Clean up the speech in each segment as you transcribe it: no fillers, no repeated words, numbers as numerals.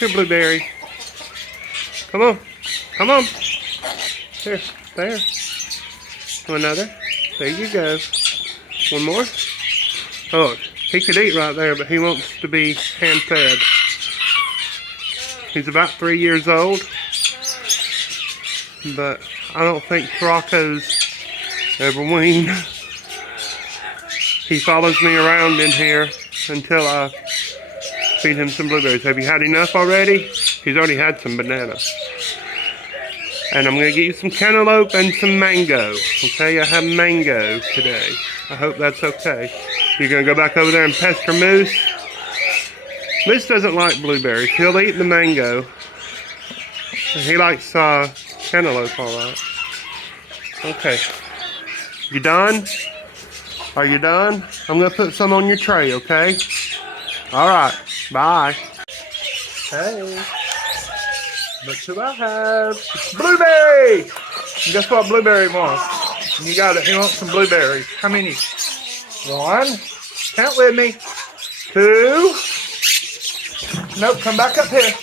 Here, Blueberry. Come on. Come on. Here. There. Another. There you go. One more. Oh, he could eat right there, but he wants to be hand-fed. He's about 3 years old. But I don't think Turaco's ever weaned. He follows me around in here until I feed him some blueberries. Have you had enough already? He's already had some bananas. And I'm going to get you some cantaloupe and some mango. Okay, I have mango today. I hope that's okay. You're going to go back over there and pester Moose. Moose doesn't like blueberries. He'll eat the mango. He likes cantaloupe, all right. Okay. You done? Are you done? I'm going to put some on your tray, okay? All right. Bye. Hey. Look who I have. Blueberry! And guess what Blueberry wants? You got it. He wants some blueberries. How many? 1. Count with me. 2. Nope, come back up here.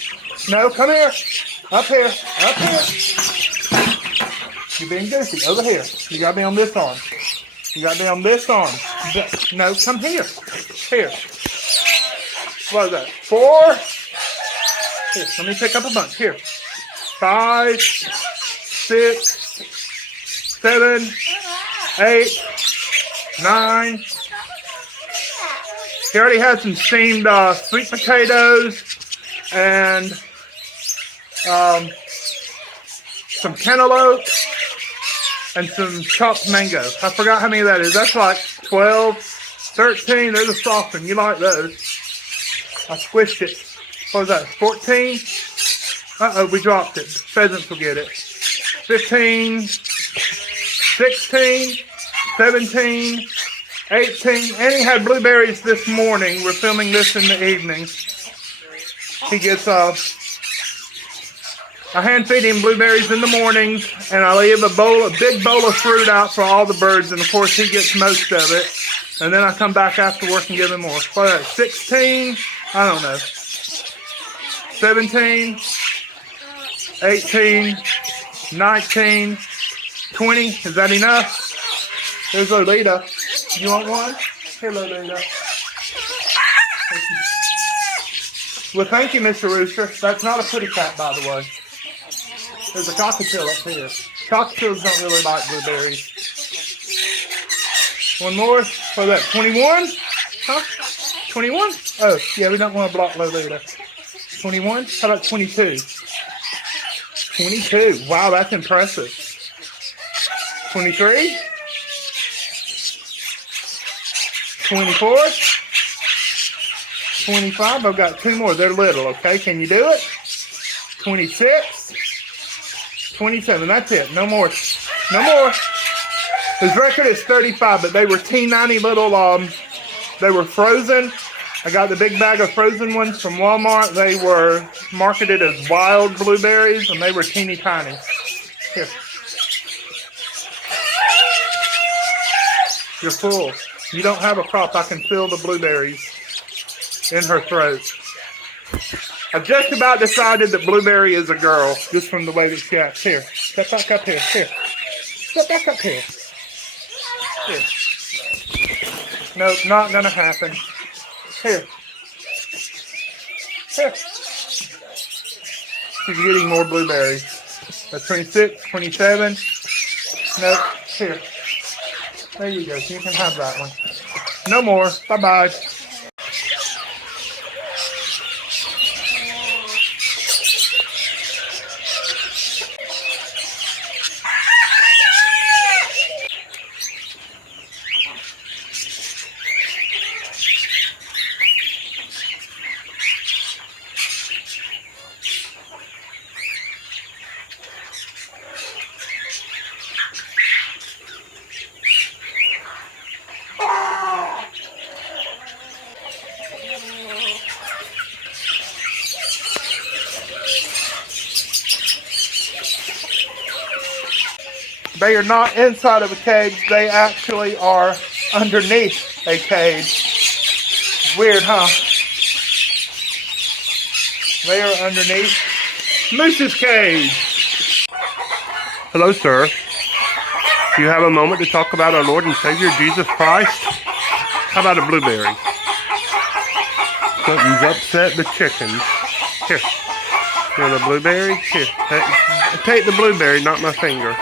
No, come here. Up here. Up here. You're being goofy. Over here. You got to be on this arm. You got to be on this arm. No, come here. Here. What is that? 4. Here, let me pick up a bunch. Here. 5, 6, 7, 8, 9. He already had some steamed sweet potatoes and some cantaloupe and some chopped mango. I forgot how many that is. That's like 12, 13. There's a soft one. You like those. I squished it. What was that? 14? Uh-oh, we dropped it. Pheasants will get it. 15, 16, 17, 18. And he had blueberries this morning. We're filming this in the evening. He gets I hand feed him blueberries in the mornings, and I leave a big bowl of fruit out for all the birds, and of course he gets most of it. And then I come back after work and give him more. What is that? 16? I don't know. 17, 18, 19, 20. Is that enough? There's Lolita. You want one? Here, Lolita. Well, thank you, Mr. Rooster. That's not a pretty cat, by the way. There's a cockatiel up here. Cockatiels don't really like blueberries. One more. What is that, 21? Huh? 21? Oh, yeah, we don't want to block Lolita. 21? How about 22? 22. Wow, that's impressive. 23? 24? 25? I've got 2 more. They're little, okay? Can you do it? 26? 27. That's it. No more. No more. His record is 35, but they were teeny little, they were frozen. I got the big bag of frozen ones from Walmart. They were marketed as wild blueberries, and they were teeny tiny. Here. You're full. You don't have a crop. I can feel the blueberries in her throat. I just about decided that Blueberry is a girl, just from the way that she acts. Here. Step back up here. Here. Step back up here. Here. Nope, not gonna happen. Here. Here. She's getting more blueberries. That's 26, 27. Nope. Here. There you go. You can have that one. No more. Bye-bye. They are not inside of a cage. They actually are underneath a cage. Weird, huh? They are underneath Moose's cage. Hello, sir. Do you have a moment to talk about our Lord and Savior, Jesus Christ? How about a blueberry? Something's upset the chickens. Here. You want a blueberry? Here. Take the blueberry, not my finger.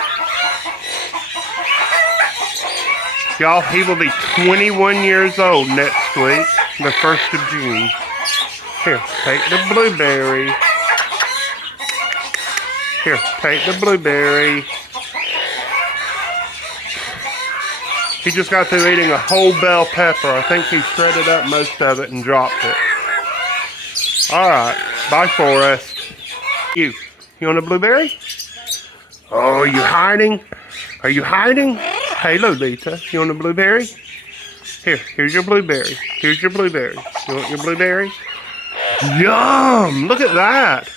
Y'all, he will be 21 years old next week, the 1st of June. Here, take the blueberry. Here, take the blueberry. He just got through eating a whole bell pepper. I think he shredded up most of it and dropped it. Alright, bye Forrest. You want a blueberry? Oh, are you hiding? Are you hiding? Hey Lolita, you want a blueberry? Here's your blueberry. Here's your blueberry. You want your blueberry? Yum! Look at that.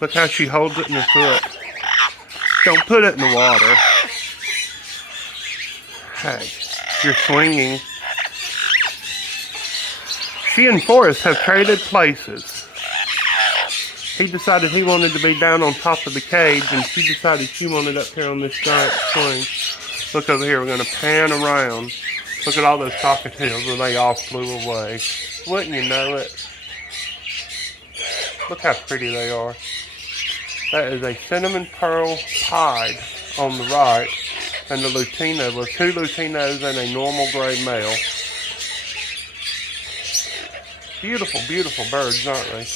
Look how she holds it in her foot. Don't put it in the water. Hey, you're swinging. She and Forrest have traded places. He decided he wanted to be down on top of the cage, and she decided she wanted up here on this giant swing. Look over here, we're going to pan around. Look at all those cockatiels where they all flew away. Wouldn't you know it? Look how pretty they are. That is a cinnamon pearl pied on the right, and the Lutino, well, 2 Lutinos and a normal gray male. Beautiful, beautiful birds, aren't they?